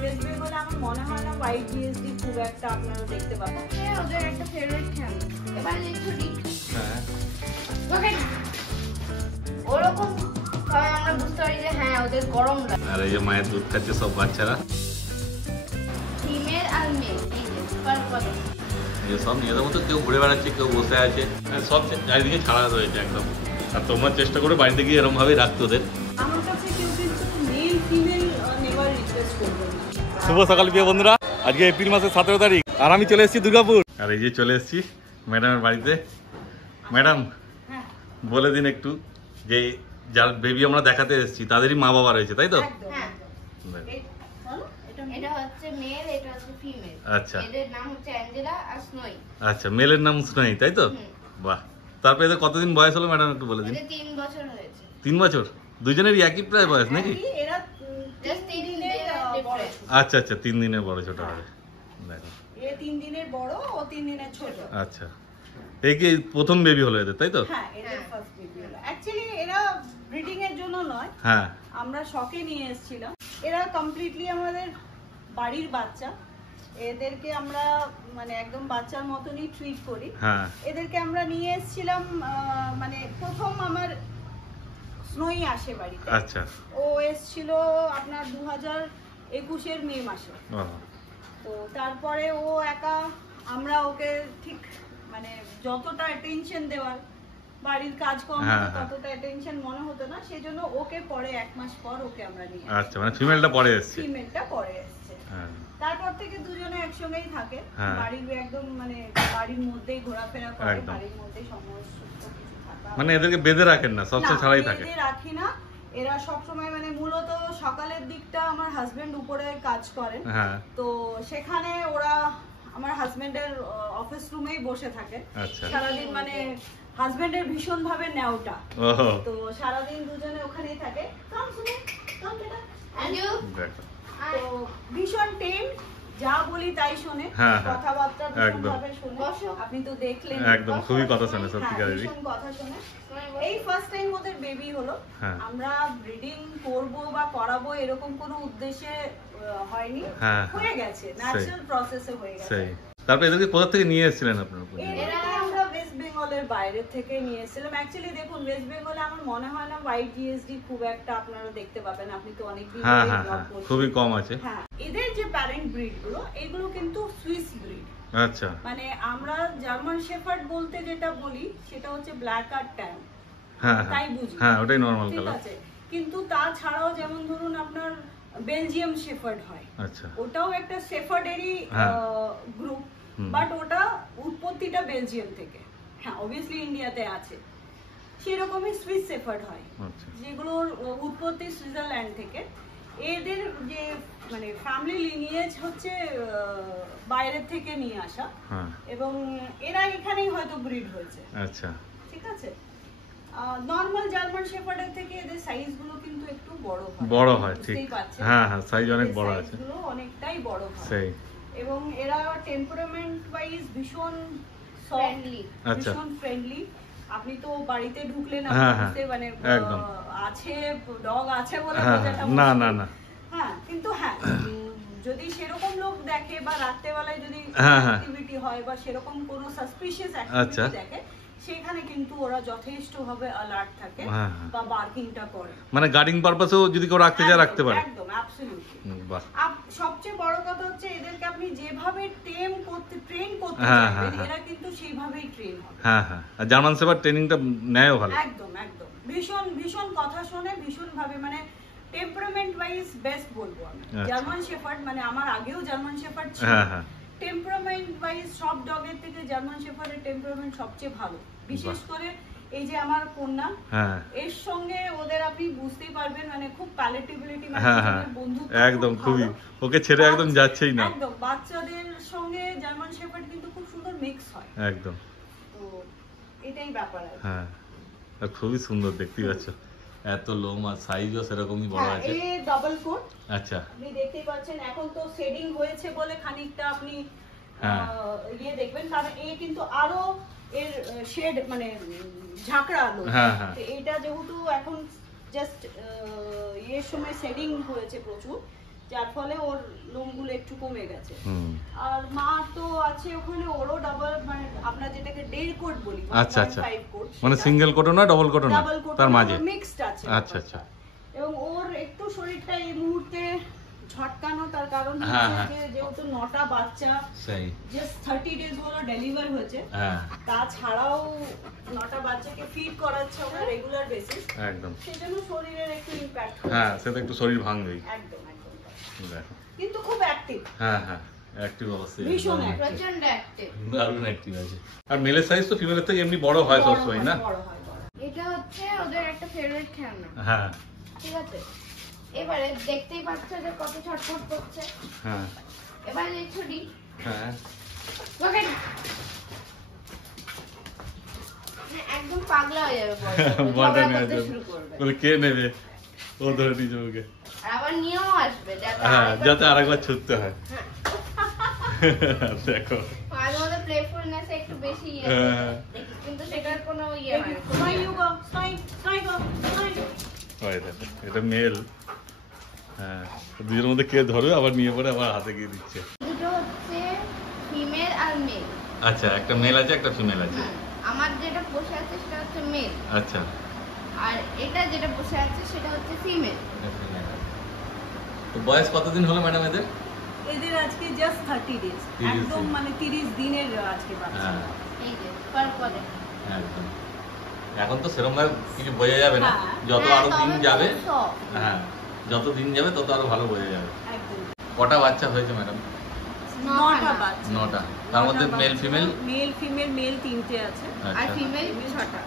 West বেঙ্গলে আমার মনে হয় না হোয়াইট জিএসডি খুব একটা আপনারা দেখতে পাবেন। ওদের একটা ফেভারিট খেলা এবার ছুটি। হ্যাঁ ওরকম আমরা বুঝতে পারি যে হ্যাঁ ওদের গরম লাগে। আর এই যে মায়ের দুধ খাচ্ছে সব বাচ্চারা, ফিমেল আর মেল, এই যে পারপল এই সব নিজেদের মতো কেউ ঘুরে বেড়াচ্ছে, কেউ বসে আছে, সব চারিদিকে ছাড়া রয়েছে একদম। আর তোমরা চেষ্টা করে বাড়িতে গিয়ে এরকম ভাবেই রাখতে ওদের। আমার কাছে কেউ কিন্তু মেল ফিমেল নেভার রিকোয়েস্ট করবে না। শুভ সকাল প্রিয় বন্ধুরা, আজকে এপ্রিল মাসের 17 তারিখ আর আমি চলে এসেছি দুর্গাপুর। আর এই যে চলে এসেছি ম্যাডামের বাড়িতে। ম্যাডাম বলে দিন একটু যে যার বেবি আমরা দেখাতে এসেছি তাদেরই মা বাবা রয়েছে, তাই তো? এটা হচ্ছে মেল, এটা হচ্ছে ফিমেল। আচ্ছা, এদের নাম হচ্ছে অ্যাঞ্জেলা আর স্নোই। আচ্ছা, মেলের নাম স্নোই, তাই তো? বাহ। তারপরে এদের কতদিন বয়স হলো ম্যাডাম একটু বলে দিন। এদের 3 বছর হয়েছে। 3 বছর? দুজনেরই একই প্রায় বয়স নাকি? এরা জাস্ট 3 দিনের ডিফারেন্স। আচ্ছা আচ্ছা, 3 দিনের বড় ছোট হবে। দেখো এ 3 দিনের বড়, ও 3 দিনের ছোট। আচ্ছা, এই কি প্রথম বেবি হলো এদের, তাই তো? হ্যাঁ, এদের ফার্স্ট বেবি হলো। অ্যাকচুয়ালি এরা ব্রিডিং এর জন্য নয়, হ্যাঁ, আমরা শখে নিয়ে এসেছিলাম। এরা কমপ্লিটলি আমাদের বাড়ির বাচ্চা। এদেরকে আমরা মানে একদম বাচ্চার মতনই ট্রিট করি। হ্যাঁ, এদেরকে আমরা নিয়ে এসেছিলাম, মানে প্রথম আমার স্নোই আসে বাড়িতে। আচ্ছা, ও এসেছিল আপনার 2021 এর মে মাসে। তো তারপরে ও একা, আমরা ওকে ঠিক মানে যতটা অ্যাটেনশন দেওয়ার বাড়ির কাজকর্ম ততটা অ্যাটেনশন মনে হতো না, সেজন্য ওকে পরে 1 মাস পর ওকে আমরা নিয়ে। আচ্ছা, মানে ফিমেলটা পরে এসেছে। ফিমেলটা পরে এসেছে। হ্যাঁ, তারপর থেকে দুজনে একসঙ্গেই থাকে। বাড়ির একদম মানে বাড়ির মধ্যেই ঘোরাফেরা করে, বাড়ির মধ্যেই সমস্ত কিছু থাকা। মানে এদেরকে বেঁধে রাখেন না, সবসময় ছাড়াই থাকে? বেঁধে রাখি না, এরা সব সময় মানে মূলত সকালের দিকটা আমার হাজবেন্ড উপরে কাজ করেন। হ্যাঁ, তো সেখানে ওরা আমার হাজবেন্ডের অফিস রুমেই বসে থাকে সারাদিন, মানে হাজবেন্ডের ভীষণ ভাবে নেওটা, তো সারাদিন দুজনে ওখানেই থাকে। তো ভীষণ টেম, যা বলি তাই শোনে, কথাবার্তা ভীষণ ভাবে শোনে। আপনি তো দেখলেন, একদম খুবই কথা শোনে, সত্যিকারেরই ভীষণ কথা শোনে। এই ফার্স্ট টাইম ওদের বেবি হলো। আমরা ব্রিডিং করব বা করাবো এরকম কোনো উদ্দেশ্যে হয়নি, হয়ে গেছে, ন্যাচারাল প্রসেসে হয়ে গেছে। তারপর এদেরকে কোথা থেকে নিয়ে এসেছিলেন আপনারা? আমরা ওয়েস্ট বেঙ্গলের বাইরে থেকে নিয়ে এসেছিলাম। অ্যাকচুয়ালি দেখুন, ওয়েস্ট বেঙ্গলে আমার মনে হয় না হোয়াইট জিএসডি খুব একটা আপনারা দেখতে পাবেন, আপনি তো অনেক দিন ধরে ব্লগ করছেন, খুবই কম আছে। হ্যাঁ, এদের যে প্যারেন্ট ব্রিড গুলো, এগুলো কিন্তু সুইস ব্রিড। আচ্ছা, মানে আমরা জার্মান শেফার্ড বলতে যেটা বলি সেটা হচ্ছে ব্ল্যাক আর ট্যান, তাই বুঝি। হ্যাঁ, ওটাই নরমাল কালার। ঠিক আছে, কিন্তু তাছাড়াও যেমন ধরুন আপনার বেলজিয়াম শেফার্ড হয়, আচ্ছা, ওটাও একটা শেফার্ডেরই গ্রুপ, বাট ওটা উৎপত্তিটা বেলজিয়াম থেকে। হ্যাঁ, অবভিয়াসলি ইন্ডিয়াতে আছে। সেরকমই সুইস শেফার্ড হয়, যেগুলোর উৎপত্তি সুইজারল্যান্ড থেকে। এদের যে মানে ফ্যামিলি লিনিয়েজ হচ্ছে বাইরের থেকে নিয়ে আসা, এবং এরা এখানেই হয়তো ব্রিড হয়েছে। আচ্ছা, ঠিক আছে। নরমাল জার্মান শেফার্ডের থেকে এদের সাইজ গুলো কিন্তু একটু বড় হয়, ঠিক। হ্যাঁ হ্যাঁ, সাইজ অনেক বড় আছে, এগুলো অনেকটাই বড় হয়। সেই, এবং এরা টেম্পারামেন্ট ওয়াইজ ভীষণ ফ্রেন্ডলি, ভীষণ ফ্রেন্ডলি। আপনি তো বাড়িতে ঢুকলে না বুঝতে, মানে আছে ডগ আছে বলে বোঝাটা না না না। হ্যাঁ, কিন্তু হ্যাঁ, যদি সেরকম লোক দেখে বা রাত্রেবেলায় যদি অ্যাক্টিভিটি হয় বা সেরকম কোনো সাসপিশিয়াস অ্যাক্টিভিটি দেখে, সেখানে কিন্তু ওরা যথেষ্ট ভাবে অ্যালার্ট থাকে বা বার্কিংটা করে। মানে গার্ডিং পারপাসেও যদি কেউ রাখতে চায় রাখতে পারে। একদম, অ্যাবসলিউটলি। বাহ। সবচেয়ে বড় কথা হচ্ছে এদেরকে আপনি যেভাবে ট্রেন করতে চাইবেন, এরা কিন্তু সেইভাবেই ট্রেন হবে। হ্যাঁ হ্যাঁ, আর জার্মান শেফার্ড ট্রেনিংটা নেয়ও ভালো। একদম একদম, ভীষণ ভীষণ কথা শোনে, ভীষণ ভাবে মানে টেম্পারামেন্ট ওয়াইজ বেস্ট বলবো আমি। জার্মান শেফার্ড মানে আমার আগেও জার্মান শেফার্ড ছিল, টেম্পারামেন্ট ওয়াইজ সব ডগের থেকে জার্মান শেফার্ডের টেম্পারামেন্ট সবচেয়ে ভালো। বিশেষ করে এই যে আমার কন্যা, এর সঙ্গে ওদের আপনি বুঝতেই পারবেন, মানে খুব প্যালেটেবিলিটি, মানে বন্ধুত্ব একদম, খুবই, ওকে ছেড়ে একদম যাচ্ছেই না একদম। বাচ্চাদের সঙ্গে জার্মান শেফার্ড কিন্তু খুব সুন্দর মিক্স হয় একদম। তো এটাই ব্যাপার। হ্যাঁ, খুবই সুন্দর দেখতে পাচ্ছ, এত লোম আর সাইজও সেরকমই বড় আছে। এই ডাবল কোট, আচ্ছা, আপনি দেখতেই পাচ্ছেন। এখন তো শেডিং হয়েছে বলে খানিকটা আপনি ইয়ে দেখবেন, কারণ এই কিন্তু আরো এর শেড মানে ঝাঁকড়া আলো। এটা যেহেতু এখন জাস্ট এর সময় শেডিং হয়েছে প্রচুর, যার ফলে ওর একটু কমে গেছে। আর মা তো আছে ওখানে, ওরও ডাবল, মানে আমরা যেটাকে ডেড কোট বলি। আচ্ছা আচ্ছা, মানে সিঙ্গেল কোটও না ডাবল কোটও না, তার মাঝে মিক্সড আছে। আচ্ছা আচ্ছা। এবং ওর একটু শরীরটা এই মুহূর্তে ঝটকানো, তার কারণ হচ্ছে যেহেতু 9টা বাচ্চা, সেই জাস্ট 30 ডেজ হলো ডেলিভার হয়েছে, তাছাড়াও 9টা বাচ্চাকে ফিড করাচ্ছে ওরা রেগুলার বেসিস, একদম সেজন্য শরীরের একটু ইমপ্যাক্ট হয়। হ্যাঁ, সেটা একটু শরীর ভাঙবেই। একদম একদম, দেখো কিন্তু খুব অ্যাক্টিভ। হ্যাঁ হ্যাঁ, অ্যাক্টিভ অবশ্যই, ভীষণ প্রচন্ড অ্যাক্টিভ, দারুণ অ্যাক্টিভ আছে। আর মেলের সাইজ তো ফিমেলের থেকে এমনি বড় হয় সবসময় না? বড় হয়। এটা হচ্ছে ওদের একটা ফেভারিট খেলনা। হ্যাঁ, ঠিক আছে, এবারে দেখতেই পাচ্ছ যে কত ছটফট করছে। হ্যাঁ, এবারে এই ছুরি, হ্যাঁ ওকে একদম পাগলা হয়ে যাবে, মজা নিতে শুরু করবে, বলে কে নেবে, ও ধরে নিয়ে যাবে, আর আবার নিয়েও আসবে যাতে আরেকবার ছুটতে হয়। দেখো আমাদের প্লেফুলনেস একটু বেশি আছে, কিন্তু সেটার কোনো ইয়ে হয় না। এটা মেল, হ্যাঁ, দুজনের মধ্যে কে ধরবে, আবার নিয়ে পড়ে আবার হাতে গিয়ে দিচ্ছে। দুটো হচ্ছে ফিমেল আর মেল। আচ্ছা, একটা মেল আছে একটা ফিমেল আছে। আমার যেটা বসে আছে সেটা হচ্ছে মেল। আচ্ছা, আর এটা যেটা বসে আছে সেটা হচ্ছে ফিমেল। তো বয়স কতদিন হলো ম্যাডাম এদের? এদের আজকে জাস্ট 30 ডেজ, একদম মানে 30 দিনের আজকে বাচ্চা। এই যে পরে একদম, এখন তো সেরকম ভাবে কিছু বোঝা যাবে না, যত আরো দিন যাবে, হ্যাঁ যত দিন যাবে তত আরো ভালো বোঝা যাবে। একদম। কটা বাচ্চা হয়েছে ম্যাডাম? 9টা বাচ্চা। 9টা, তার মধ্যে মেল ফিমেল? মেল 3টে আছে, আর ফিমেল 6টা।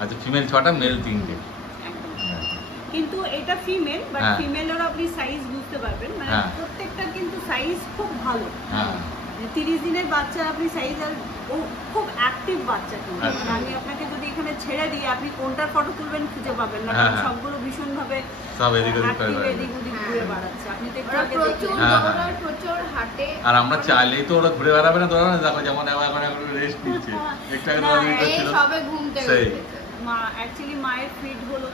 আচ্ছা, ফিমেল 6টা, মেল 3টে। কিন্তু এটা ফিমেল, বাট ফিমেলের আপনি সাইজ বুঝতে পারবেন, মানে প্রত্যেকটা কিন্তু সাইজ খুব ভালো। 30 দিনের বাচ্চা আপনি সাইজ, আর ও খুব অ্যাক্টিভ বাচ্চা কিন্তু। আমি আপনাকে যদি এখানে ছেড়ে দিই, আপনি কোনটার ফটো তুলবেন খুঁজে পাবেন না, কারণ সবগুলো ভীষণ ভাবে সব এদিক ওদিক ঘুরে বেড়াচ্ছে। আপনি তো প্রচুর হাঁটে, আর আমরা চাইলেই তো ওরা ঘুরে বেড়াবে না, ধরো না, দেখো যেমন এখন রেস্ট নিচ্ছে, একটু আগে এই সবে ঘুম থেকে উঠেছে। অ্যাকচুয়ালি মায়ের ফিড হলো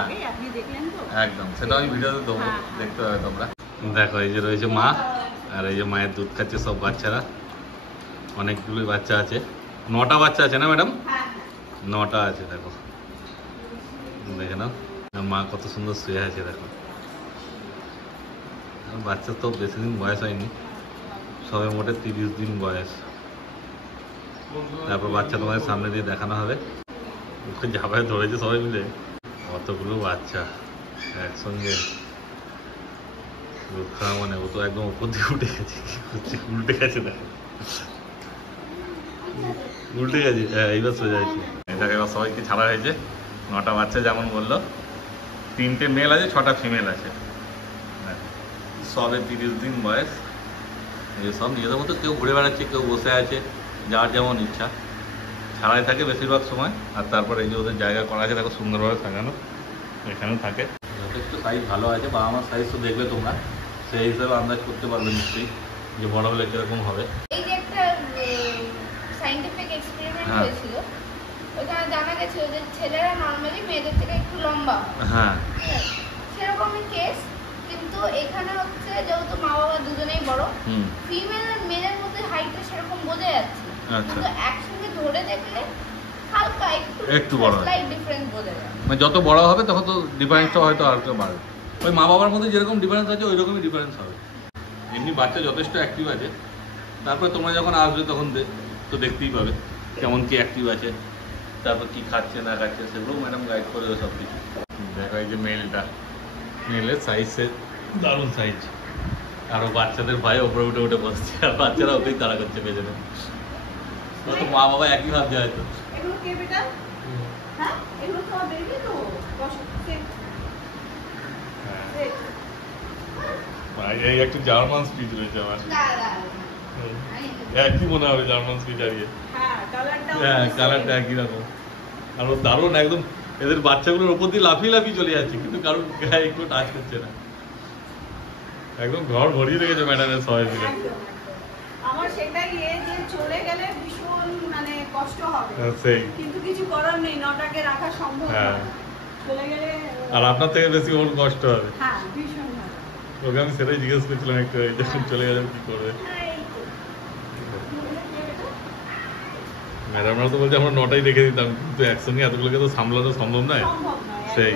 আগে, আপনি দেখলেন তো? একদম, সেটা আমি ভিডিওতে দেবো, দেখতে পাবে তোমরা। দেখো এই যে রয়েছে মা, আর এই যে মায়ের দুধ খাচ্ছে সব বাচ্চারা, অনেকগুলো বাচ্চা আছে। 9টা বাচ্চা আছে না ম্যাডাম? 9টা আছে, দেখো দেখে নাও। মা কত সুন্দর শুয়ে আছে, দেখো। বাচ্চা তো বেশি দিন বয়স হয়নি, সবে মোটে 30 দিন বয়স। তারপর বাচ্চা তোমাদের সামনে দিয়ে দেখানো হবে। ওকে ঝাপায় ধরেছে সবাই মিলে, অতগুলো বাচ্চা একসঙ্গে দুধ খাওয়া, মানে ও তো একদম উপর দিয়ে উঠে গেছে, উল্টে গেছে, দেখো উল্টে গেছে। হ্যাঁ, এইবার সোজা আছে। এটাকে এবার সবাইকে ছাড়া হয়েছে। 9টা বাচ্চা যেমন বললো, 3টে মেল আছে, 6টা ফিমেল আছে, সবে 30 দিন বয়স। এই সব নিজেদের মতো কেউ ঘুরে বেড়াচ্ছে, কেউ বসে আছে, যার যেমন ইচ্ছা, ছাড়াই থাকে বেশিরভাগ সময়। আর তারপর এই যে ওদের জায়গা করা আছে, দেখো সুন্দরভাবে সাজানো, এখানেও থাকে। যথেষ্ট সাইজ ভালো আছে, বাবা মার সাইজ তো দেখবে তোমরা, সেই হিসাবে আন্দাজ করতে পারবে নিশ্চয়ই যে বড় হলে কিরকম হবে। এই যে একটা সায়েন্টিফিক এক্সপেরিমেন্ট হয়েছিল, ওখানে জানা গেছে যে ছেলেরা নরমালি মেয়েদের থেকে একটু লম্বা, হ্যাঁ সেরকমই কেস। কিন্তু এখানে হচ্ছে যেহেতু মা বাবা দুজনেই বড়, ফিমেল আর মেলের মধ্যে হাইটটা সেরকম বোঝা যাচ্ছে, কিন্তু একসঙ্গে ধরে দেখলে হালকা একটু বড় স্লাইট ডিফারেন্স বোঝা যায়। মানে যত বড় হবে তখন তো ডিফারেন্সটা হয়তো আর একটু বাড়বে। ওই মা বাবার মধ্যে যেরকম ডিফারেন্স আছে ওই রকমই ডিফারেন্স হবে। এমনি বাচ্চা যথেষ্ট অ্যাক্টিভ আছে, তারপরে তোমরা যখন আসবে তখন তো দেখতেই পাবে কেমন কি অ্যাক্টিভ আছে, তারপর কি খাচ্ছে না খাচ্ছে সেগুলো ম্যাডাম গাইড করে সব কিছু। দেখো এই যে মেলটা, মেলের সাইজে দারুণ সাইজ, আরও বাচ্চাদের ভয়ে ওপরে উঠে উঠে বসছে, আর বাচ্চারা ওকেই তাড়া করছে পেছনে। তো মা বাবা একই ভাবছে হয়তো। এগুলো কে বেটা? হ্যাঁ, এগুলো তো বেবি তো। এই একটু জার্মান স্পিচ রয়েছে আমার, একই মনে হবে জার্মান স্পিচ আর ইয়ে। হ্যাঁ, কালারটা একই রকম। আর ও দারুণ একদম, এদের বাচ্চাগুলোর ওপর দিয়ে লাফিয়ে লাফিয়ে চলে যাচ্ছে, কিন্তু কারণ গায়ে একটু টাচ করছে না। একদম ঘর ভরিয়ে রেখেছে ম্যাডামের সবাই মিলে। আমার সেটাই যে চলে গেলে ভীষণ মানে কষ্ট হবে, কিন্তু কিছু করার নেই, 9টাকে রাখা সম্ভব না, চলে গেলে। আর আপনার থেকে বেশি ওর কষ্ট হবে। হ্যাঁ, ভীষণ ভালো। ওকে আমি সেটাই জিজ্ঞেস করছিলাম একটু, যখন চলে গেলাম কি করবে। ম্যাডামরা তো বলছে আমরা 9টাই রেখে দিতাম, কিন্তু একসঙ্গে এতগুলোকে তো সামলানো সম্ভব নয়। সেই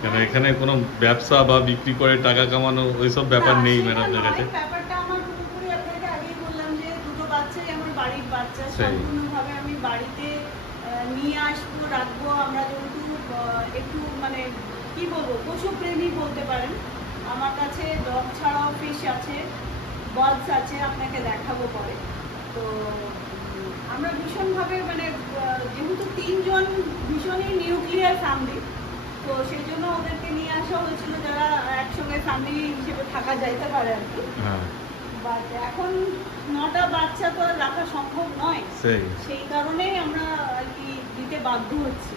কেন এখানে কোনো ব্যবসা বা বিক্রি করে টাকা কামানো ওইসব ব্যাপার নেই ম্যাডামদের কাছে। ব্যাপারটা আমার পুরোপুরি আপনাকে আগেই বললাম যে দুটো বাচ্চাই আমার বাড়ির বাচ্চা, সম্পূর্ণভাবে আমি বাড়িতে নিয়ে আসবো, রাখবো। আমরা যেহেতু একটু মানে কি বলবো পশুপ্রেমী বলতে পারেন, আমার কাছে ডগ ছাড়াও ফিশ আছে, বার্ডস আছে, আপনাকে দেখাবো পরে। তো আমরা ভীষণভাবে মানে যেহেতু 3 জন ভীষণই নিউক্লিয়ার ফ্যামিলি, তো সেই জন্য ওদেরকে নিয়ে আসা হয়েছিল যারা একসঙ্গে ফ্যামিলি হিসেবে থাকা যাইতে পারে আর কি। বাট এখন 9টা বাচ্চা তো আর রাখা সম্ভব নয়, সেই কারণেই আমরা আর কি দিতে বাধ্য হচ্ছি।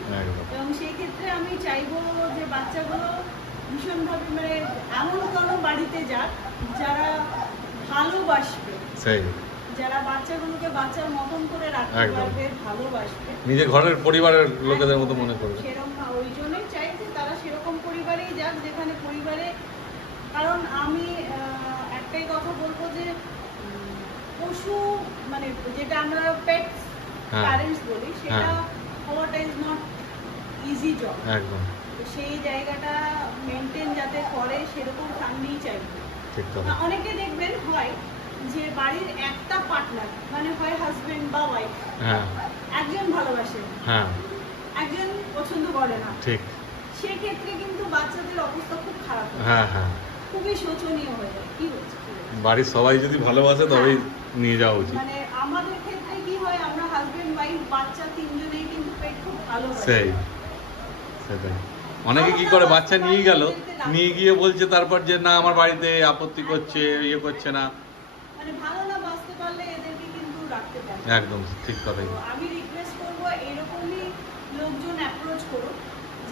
এবং সেই ক্ষেত্রে আমি চাইবো যে বাচ্চাগুলো ভীষণভাবে মানে এমন কোনো বাড়িতে যাক যারা ভালোবাসবে, যারা বাচ্চাগুলোকে বাচ্চার মতন করে রাখতে পারবে, ভালোবাসবে, নিজের ঘরের পরিবারের লোকেদের মতো মনে করবে। সেরকম ওই জন্যই চাই যে তারা সেরকম পরিবারেই যাক যেখানে পরিবারে, কারণ আমি একটাই কথা বলবো যে পশু মানে যেটা আমরা পেটস প্যারেন্টস বলি, সেটা হওয়াটা ইজ নট ইজি জব। একদম সেই জায়গাটা মেনটেন যাতে করে সেরকম ফ্যামিলি চাইবে। অনেকে দেখবেন হয় যে বাড়ির একটা পার্টনার মানে হয় হাজবেন্ড বা ওয়াইফ, একজন ভালোবাসে, একজন পছন্দ করে না, ঠিক সেক্ষেত্রে কিন্তু বাচ্চাদের অবস্থা খুব খারাপ হয়, খুবই শোচনীয় হয়ে যায়। কি হচ্ছে বাড়ির সবাই যদি ভালোবাসে তবেই নিয়ে যাওয়া উচিত। মানে আমাদের ক্ষেত্রে কি হয়, আমরা হাজবেন্ড ওয়াইফ বাচ্চা তিনজনেই কিন্তু পেট খুব ভালো হয়। সেটাই অনেকে কি করে বাচ্চা নিয়ে গেল, নিয়ে গিয়ে বলছে তারপর যে না আমার বাড়িতে আপত্তি করছে, ইয়ে করছে না, মানে ভালো না বাঁচতে পারলে এদেরকে কিন্তু রাখতে পারে। একদম ঠিক কথাই। আমি রিকোয়েস্ট করবো এরকমই লোকজন অ্যাপ্রোচ করুন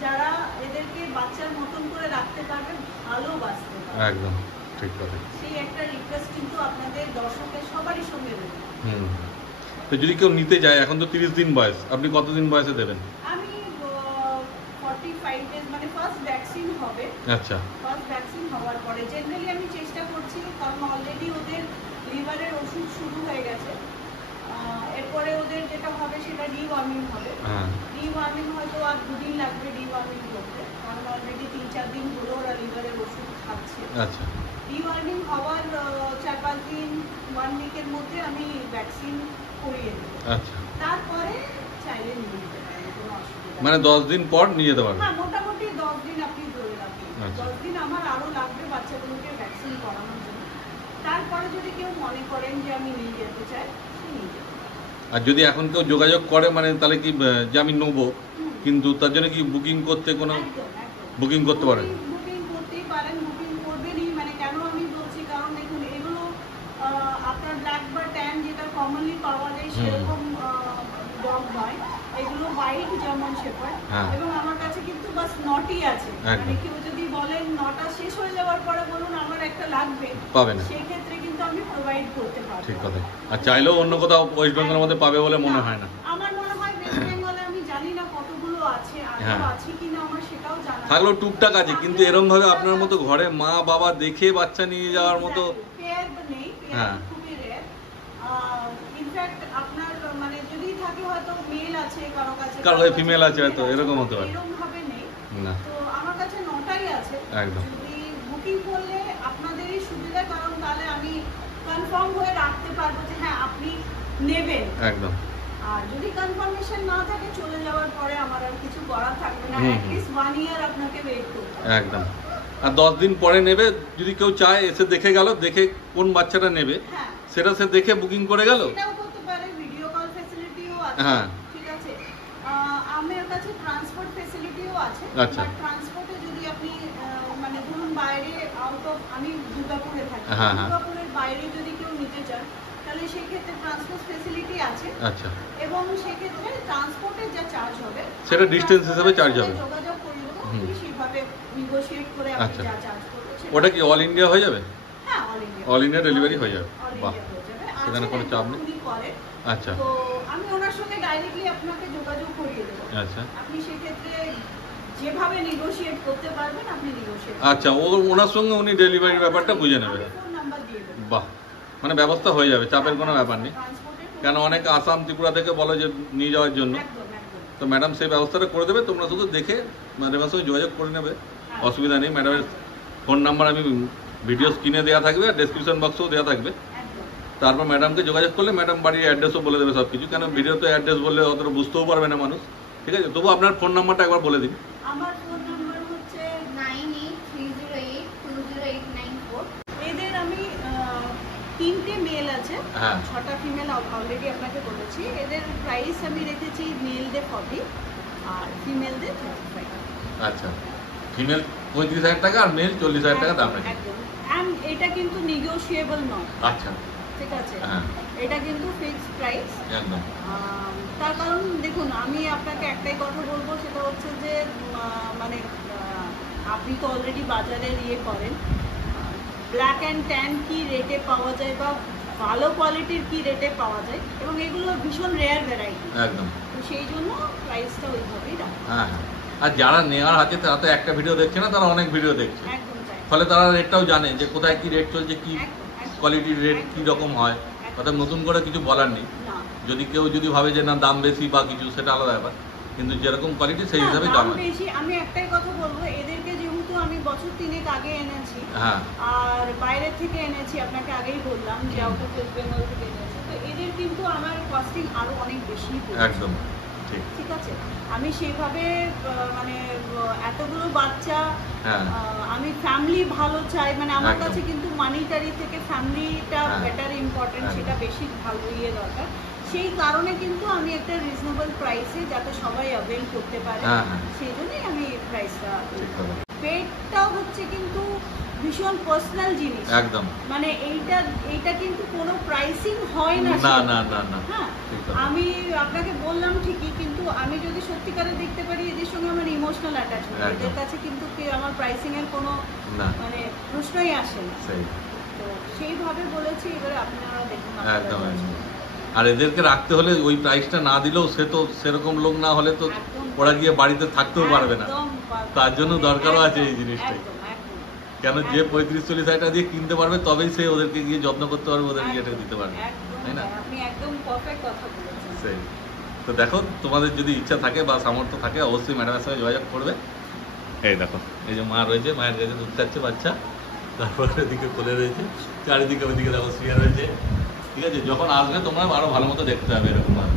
যারা এদেরকে বাচ্চার মতন করে রাখতে পারবে, ভালোবাসতে পারবে। একদম ঠিক কথা। সেই একটা রিকোয়েস্ট কিন্তু আপনাদের দর্শকদের সবারই সঙ্গে দেবেন। তো যদি কেউ নিতে যায়, এখন তো 30 দিন বয়স, আপনি কতদিন বয়সে দেবেন? আমি 45 ডেজ মানে ফার্স্ট ভ্যাকসিন হবে। আচ্ছা, ফার্স্ট ভ্যাকসিন হওয়ার পরে জেনারেলি আমি চেষ্টা করছি, কারণ অলরেডি ওদের লিভারের ওষুধ শুরু হয়ে গেছে, এরপরে ওদের যেটা হবে সেটা ডিওয়ার্মিং হবে। ডিওয়ার্মিং হয়তো আর 2 দিন লাগবে ডিওয়ার্মিং করতে, কারণ অলরেডি 3-4 দিন হলো ওরা লিভারের ওষুধ খাচ্ছে। আচ্ছা, ডিওয়ার্মিং হওয়ার 4-5 দিন 1 উইকের মধ্যে আমি ভ্যাকসিন করিয়ে দেব। আচ্ছা, তারপরে চাইলে নিয়ে নিতে পারেন, কোনো অসুবিধা মানে 10 দিন পর নিয়ে যেতে পারবেন? হ্যাঁ, মোটামুটি 10 দিন আপনি ধরে রাখুন। 10 দিন আমার আরো লাগবে বাচ্চাগুলোকে ভ্যাকসিন করানোর জন্য। তারপরে যদি কেউ মনে করেন যে আমি নিয়ে যেতে চাই, নিয়ে যেতে। আর যদি এখন কেউ যোগাযোগ করে মানে তাহলে কি যে আমি নেবো, কিন্তু তার জন্য কি বুকিং করতে কোনো বুকিং করতে পারেন? বুকিং করতেই পারেন, বুকিং করবেনই। মানে কেন আমি বলছি, কারণ দেখুন এগুলো আপনার ব্ল্যাক বা ট্যান যেটা কমনলি পাওয়া যায় সেরকম ডগ নয়, এগুলো হোয়াইট জার্মান শেফার্ড। এবং আমার কাছে কিন্তু বাস 9টি আছে। মানে কেউ যদি বলেন 9টা শেষ হয়ে যাওয়ার পরে বলুন আমার একটা লাগবে, পাবেন, সেই ক্ষেত্রে কিন্তু আমি প্রোভাইড করতে পারবো। ঠিক কথা। আর চাইলেও অন্য কোথাও ওয়েস্ট বেঙ্গলের মধ্যে পাবে বলে মনে হয় না। আমার মনে হয় ওয়েস্ট বেঙ্গলে আমি জানি না কতগুলো আছে, আর আছে কিনা আমার সেটাও জানা। থাকলেও টুকটাক আছে, কিন্তু এরকম ভাবে আপনার মতো ঘরে মা বাবা দেখে বাচ্চা নিয়ে যাওয়ার মতো কেয়ার নেই, খুবই রেয়ার। ইনফ্যাক্ট আপনার মানে যদি থাকে হয়তো মেল আছে কারো কাছে, কারো ফিমেল আছে, হয়তো এরকম হতে পারে, এরকম ভাবে নেই না। তো আমার কাছে 9টাই আছে। একদম যদি বুকিং করলে আপনাদেরই সুবিধা, কারণ তাহলে আমি কনফার্ম হয়ে রাখতে পারবো যে হ্যাঁ আপনি নেবেন। একদম। আর যদি কনফার্মেশন না থাকে চলে যাওয়ার পরে আমার আর কিছু করার থাকবে না, অ্যাট লিস্ট 1 ইয়ার আপনাকে ওয়েট করতে হবে। একদম। আর 10 দিন পরে নেবে, যদি কেউ চায় এসে দেখে গেল, দেখে কোন বাচ্চাটা নেবে সেটা সে দেখে বুকিং করে গেল, সেটাও করতে পারে। ভিডিও কল ফ্যাসিলিটিও আছে, ঠিক আছে। আমার কাছে ট্রান্সপোর্ট ফ্যাসিলিটিও আছে। আচ্ছা, ট্রান্সপোর্টে যদি আপনি মানে ধরুন বাইরে আউট অফ, আমি দুর্গাপুরে থাকি, দুর্গাপুরের বাইরে যদি কেউ নিতে চান তাহলে সেক্ষেত্রে ট্রান্সপোর্ট ফ্যাসিলিটি আছে। আচ্ছা, এবং সেক্ষেত্রে ট্রান্সপোর্টের যা চার্জ হবে সেটা ডিসটেন্স হিসেবে চার্জ হবে, যোগাযোগ করে দেবো, সেইভাবে নেগোশিয়েট করে আপনি যা চার্জ করবেন। ওটা কি অল ইন্ডিয়া হয়ে যাবে? হ্যাঁ, all India, all India delivery হয়ে যাবে। বাহ, সেখানে কোনো চাপ নেই। আচ্ছা, তো আমি ওনার সঙ্গে ডাইরেক্টলি আপনাকে যোগাযোগ করিয়ে দেবো। আচ্ছা, আপনি সেক্ষেত্রে যেভাবে নেগোশিয়েট করতে পারবেন আপনি নেগোশিয়েট। আচ্ছা, ওনার সঙ্গে উনি ডেলিভারির ব্যাপারটা বুঝে নেবে। ফোন নাম্বার দিয়ে দেবেন। বাহ, মানে ব্যবস্থা হয়ে যাবে, চাপের কোনো ব্যাপার নেই। কেন অনেকে আসাম ত্রিপুরা থেকে বলে যে নিয়ে যাওয়ার জন্য, তো ম্যাডাম সেই ব্যবস্থাটা করে দেবে। তোমরা শুধু দেখে ম্যাডামের সঙ্গে যোগাযোগ করে নেবে, অসুবিধা নেই। ম্যাডামের ফোন নাম্বার আমি ভিডিও স্ক্রিনে দেওয়া থাকবে আর ডেসক্রিপশন বক্সেও দেওয়া থাকবে। তারপর ম্যাডামকে যোগাযোগ করলে ম্যাডাম বাড়ির অ্যাড্রেসও বলে দেবে সব কিছু। কেন ভিডিওতে অ্যাড্রেস বললে অতটা বুঝতেও পারবে না মানুষ, ঠিক আছে? তবু আপনার ফোন নাম্বারটা একবার বলে দিন। আমার ফোন নাম্বার হচ্ছে 9830820894। এদের আমি 3টে মেল আছে, 6টা ফিমেল অলরেডি আপনাকে বলেছি। এদের প্রাইস আমি রেখেছি মেলদের 40 আর ফিমেলদের 35। আচ্ছা, ফিমেল 35,000 টাকা আর মেল 40,000 টাকা দাম রাখি। একদম। এন্ড এটা কিন্তু নেগোশিয়েবল নয়। আচ্ছা, ঠিক আছে, এটা কিন্তু ফিক্সড প্রাইস একদম। তার কারণ দেখুন, আমি আপনাকে একটাই কথা বলবো, সেটা হচ্ছে যে মানে আপনি তো অলরেডি বাজারে ইয়ে করেন, ব্ল্যাক অ্যান্ড ট্যান কি রেটে পাওয়া যায় বা ভালো কোয়ালিটির কি রেটে পাওয়া যায়, এবং এগুলো ভীষণ রেয়ার ভ্যারাইটি একদম। তো সেই জন্য প্রাইসটা ওইভাবেই রাখা। হ্যাঁ, আর যারা নেওয়ার আছে তারা তো একটা ভিডিও দেখছে না, তারা অনেক ভিডিও দেখছে, একদম তাই। ফলে তারা রেটটাও জানে যে কোথায় কি রেট চলছে, কি কোয়ালিটির রেট কি রকম হয়। অর্থাৎ নতুন করে কিছু বলার নেই। যদি কেউ ভাবে যে না দাম বেশি বা কিছু, সেটা আলাদা ব্যাপার, কিন্তু যেরকম কোয়ালিটি সেই হিসাবে দাম বেশি। আমি একটাই কথা বলবো, এদেরকে যেহেতু আমি বছর 3 আগে এনেছি, আর বাইরে থেকে এনেছি, আপনাকে আগেই বললাম যে আউট অফ ওয়েস্ট বেঙ্গল থেকে এনেছি, তো এদের কিন্তু আমার কস্টিং আরো অনেক বেশি পড়ছে। একদম ঠিক আছে, আমি সেইভাবে মানে এতগুলো বাচ্চা, আমি ফ্যামিলি ভালো চাই, মানে আমার কাছে কিন্তু মানিটারি থেকে ফ্যামিলিটা বেটার ইম্পর্টেন্ট, সেটা বেশি ভালো ইয়ে দরকার। সেই কারণে কিন্তু আমি একটা রিজনেবল প্রাইসে যাতে সবাই অ্যাভেল করতে পারে, সেই জন্যই আমি প্রাইসটা। পেটটাও হচ্ছে কিন্তু ভীষণ পার্সোনাল জিনিস, একদম। মানে এইটা কিন্তু কোনো প্রাইসিং হয় না। হ্যাঁ, আমি আপনাকে বললাম ঠিকই, কিন্তু আমি যদি সত্যিকারে দেখতে পারি এদের সঙ্গে আমার ইমোশনাল অ্যাটাচমেন্ট, এদের কাছে কিন্তু আমার প্রাইসিং এর কোনো মানে প্রশ্নই আসে না। তো সেইভাবে বলেছি, এবারে আপনারা দেখুন। একদম। আর এদেরকে রাখতে হলে ওই প্রাইসটা না দিলেও সে তো সেরকম লোক না হলে তো ওরা গিয়ে বাড়িতে থাকতেও পারবে না, তার জন্য দরকারও আছে এই জিনিসটাই। কেন যে 35-40 হাজার টাকা দিয়ে কিনতে পারবে তবেই সে ওদেরকে গিয়ে যত্ন করতে পারবে, ওদেরকে এটা দিতে পারবে, তাই না? আপনি একদম পারফেক্ট কথা বলেছেন। সেই তো দেখো, তোমাদের যদি ইচ্ছা থাকে বা সামর্থ্য থাকে অবশ্যই ম্যাডামের সঙ্গে যোগাযোগ করবে। এই দেখো, এই যে মা রয়েছে, মায়ের কাছে দুধ খাচ্ছে বাচ্চা, তারপরে এদিকে কোলে রয়েছে, চারিদিকে ওইদিকে দেখো শুয়ে রয়েছে। ঠিক আছে, যখন আসবে তোমরা আরো ভালো মতো দেখতে হবে, এরকম ভাবে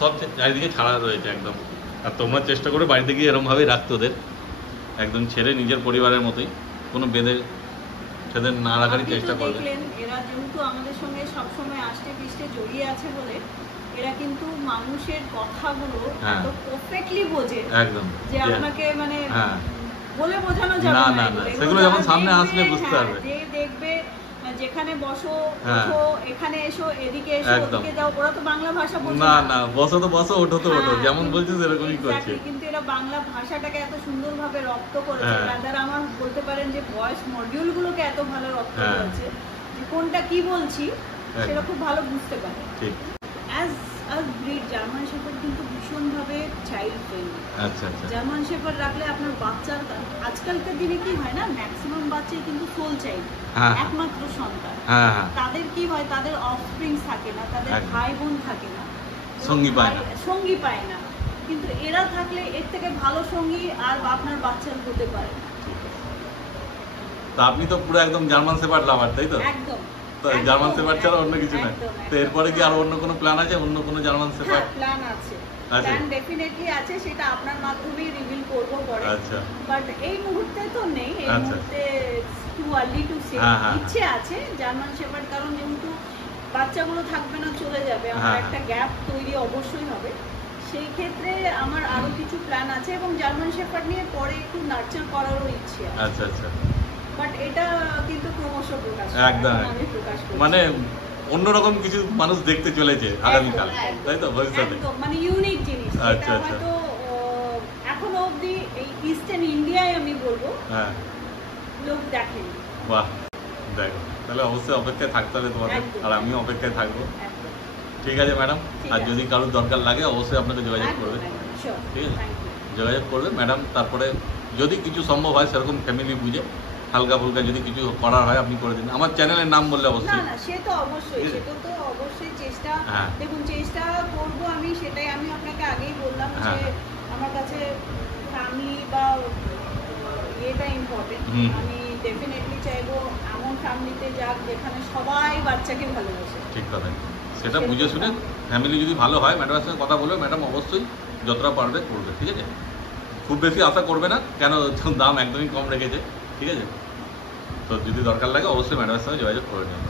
সব চারিদিকে ছাড়া রয়েছে একদম। আর তোমরা চেষ্টা করে বাড়িতে গিয়ে এরকমভাবেই রাখতে ওদের, একদম ছেড়ে নিজের পরিবারের মতোই, কোনো বেঁধে সেদের না রাখারই চেষ্টা করবে। এরা যেহেতু আমাদের সঙ্গে সবসময় আষ্টে পিষ্টে জড়িয়ে আছে বলে এরা কিন্তু মানুষের কথাগুলো এত পারফেক্টলি বোঝে, একদম, যে আপনাকে মানে বলে বোঝানো যাবে না। সেগুলো যখন সামনে আসলে বুঝতে পারবে। যে দেখবে যেখানে বসো, ওঠো, এখানে এসো, এদিকে এসো, ওদিকে যাও, ওরা তো বাংলা ভাষা বোঝে না। না, বসো তো বসো, ওঠো তো ওঠো, যেমন বলছে সেরকমই করছে। কিন্তু এরা বাংলা ভাষাটাকে এত সুন্দরভাবে রপ্ত করেছে, রাদার আমার বলতে পারেন যে ভয়েস মডিউল গুলোকে এত ভালো রপ্ত করেছে যে কোনটা কি বলছি সেটা খুব ভালো বুঝতে পারে। ঠিক। অ্যাজ ব্রিড জার্মান শেফার্ড কিন্তু ভীষণভাবে চাইল্ড ফ্রেন্ডলি। আচ্ছা, জার্মান শেফার্ড রাখলে আপনার বাচ্চার, আজকালকার দিনে কি হয় না, ম্যাক্সিমাম বাচ্চাই কিন্তু সোল চাইল্ড, একমাত্র সন্তান। তাদের কি হয়, তাদের অফস্প্রিং থাকে না, তাদের ভাই বোন থাকে না, সঙ্গী পায় না। কিন্তু এরা থাকলে এর থেকে ভালো সঙ্গী আর আপনার বাচ্চার হতে পারে। তা আপনি তো পুরো একদম জার্মান শেফার্ড লাভার, তাই তো? একদম। তো জার্মান শেফার্ড ছাড়া অন্য কিছু না। তো এরপরে কি আর অন্য কোনো প্ল্যান আছে, অন্য কোনো জার্মান শেফার্ড? প্ল্যান আছে, প্ল্যান ডেফিনেটলি আছে, সেটা আপনার মাধ্যমেই রিভিল করব পরে। আচ্ছা, বাট এই মুহূর্তে তো নেই, এই মুহূর্তে টু আর্লি টু সে। ইচ্ছে আছে জার্মান শেফার্ড, কারণ যেহেতু বাচ্চাগুলো থাকবে না, চলে যাবে, আমার একটা গ্যাপ তৈরি অবশ্যই হবে। সেই ক্ষেত্রে আমার আরো কিছু প্ল্যান আছে, এবং জার্মান শেফার্ড নিয়ে পরে একটু নার্চার করারও ইচ্ছে আছে। আচ্ছা আচ্ছা, বাট এটা কিন্তু ক্রমশ প্রকাশ, একদম আমি প্রকাশ করব, মানে অন্যরকম কিছু মানুষ দেখতে চলেছে আগামীকাল, তাই তো? ভবিষ্যতে মানে ইউনিক জিনিস। আচ্ছা আচ্ছা, তো এখনো অবধি এই ইস্টার্ন ইন্ডিয়ায় আমি বলবো লোক দেখেনি। বাহ, দেখো তাহলে অবশ্যই অপেক্ষায় থাকতে হবে তোমাদের, আর আমিও অপেক্ষায় থাকবো। ঠিক আছে ম্যাডাম, আর যদি কারোর দরকার লাগে অবশ্যই আপনাকে যোগাযোগ করবে। ঠিক আছে। যোগাযোগ করবে ম্যাডাম। তারপরে যদি কিছু সম্ভব হয় সেরকম ফ্যামিলি বুঝে হালকা ফুলকা যদি কিছু করার হয় আপনি করে দিন। আমার চ্যানেলের নাম বললে অবশ্যই। না সে তো অবশ্যই, সেটা তো অবশ্যই চেষ্টা, দেখুন চেষ্টা করব আমি, সেটাই আমি আপনাকে আগেই বললাম যে আমার কাছে ফ্যামিলি বা এটা ইম্পর্টেন্ট। আমি ডেফিনেটলি চাইবো এমন ফ্যামিলিতে যাক যেখানে সবাই বাচ্চাকে ভালোবাসে। ঠিক কথা, সেটা বুঝে শুনে ফ্যামিলি যদি ভালো হয় ম্যাডামের সঙ্গে কথা বলবে, ম্যাডাম অবশ্যই যতটা পারবে করবে, ঠিক আছে? খুব বেশি আশা করবে না, কেন দাম একদমই কম রেখেছে, ঠিক আছে? তো যদি দরকার লাগে অবশ্যই ম্যাডামের সঙ্গে যোগাযোগ করে নিন।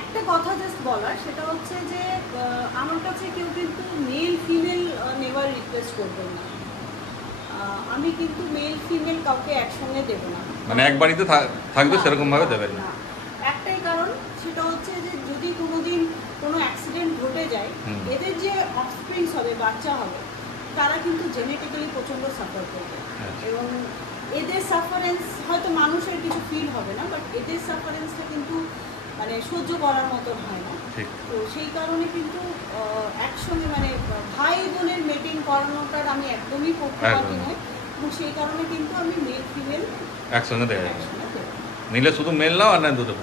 একটা কথা জাস্ট বলার, সেটা হচ্ছে যে আমার কাছে কেউ কিন্তু মেল ফিমেল নেওয়ার রিকোয়েস্ট করবেন না। আমি কিন্তু মেল ফিমেল কাউকে একসঙ্গে দেবো না, মানে এক বাড়িতে থাকবে সেরকম ভাবে দেবেন না। একটাই কারণ, সেটা হচ্ছে যে যদি কোনোদিন কোনো অ্যাক্সিডেন্ট ঘটে যায়, এদের যে অফস্প্রিংস হবে, বাচ্চা হবে, তারা কিন্তু জেনেটিক্যালি প্রচণ্ড সাফার করবে। এবং এদের সাফারেন্স হয়তো মানুষের কিছু ফিল হবে না, বাট এদের সাফারেন্সটা কিন্তু মানে সহ্য করার মতো হয় না। তো সেই কারণে কিন্তু একসঙ্গে মানে ভাই বোনের মেটিং করানোটার আমি একদমই পক্ষপাতী নই, এবং সেই কারণে কিন্তু আমি মেল ফিমেল একসঙ্গে দেওয়া যায়। নিলে শুধু মেল নাও আর না দুটো,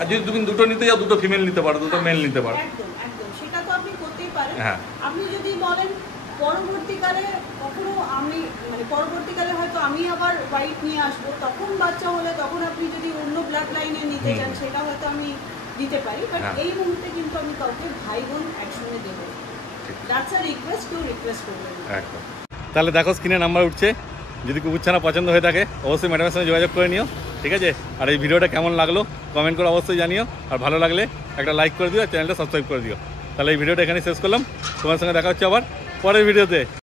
আর যদি তুমি দুটো নিতে যাও দুটো ফিমেল নিতে পারো, দুটো মেল নিতে পারো। একদম একদম, সেটা তো আপনি করতেই পারেন। আপনি যদি বলেন পরবর্তীকালে কখনো আমি মানে পরবর্তীকালে হয়তো আমি আবার হোয়াইট নিয়ে আসবো, তখন বাচ্চা হলে তখন আপনি যদি অন্য ব্লাড লাইনে নিতে চান সেটা হয়তো আমি দিতে পারি, বাট এই মুহূর্তে কিন্তু আমি কাউকে ভাই বোন একসঙ্গে দেবো। দ্যাটস আ রিকোয়েস্ট, কেউ রিকোয়েস্ট করবেন একদম। তাহলে দেখো স্ক্রিনে নাম্বার উঠছে, যদি কুকুরছানা পছন্দ হয়ে থাকে অবশ্যই ম্যাডামের সঙ্গে যোগাযোগ করে নিও, ঠিক আছে? আর এই ভিডিওটা কেমন লাগলো কমেন্ট করে অবশ্যই জানিও, আর ভালো লাগলে একটা লাইক করে দিও, চ্যানেলটা সাবস্ক্রাইব করে দিও। তাহলে এই ভিডিওটা এখানে শেষ করলাম, তোমার সঙ্গে দেখা হচ্ছে আবার পরের ভিডিওতে।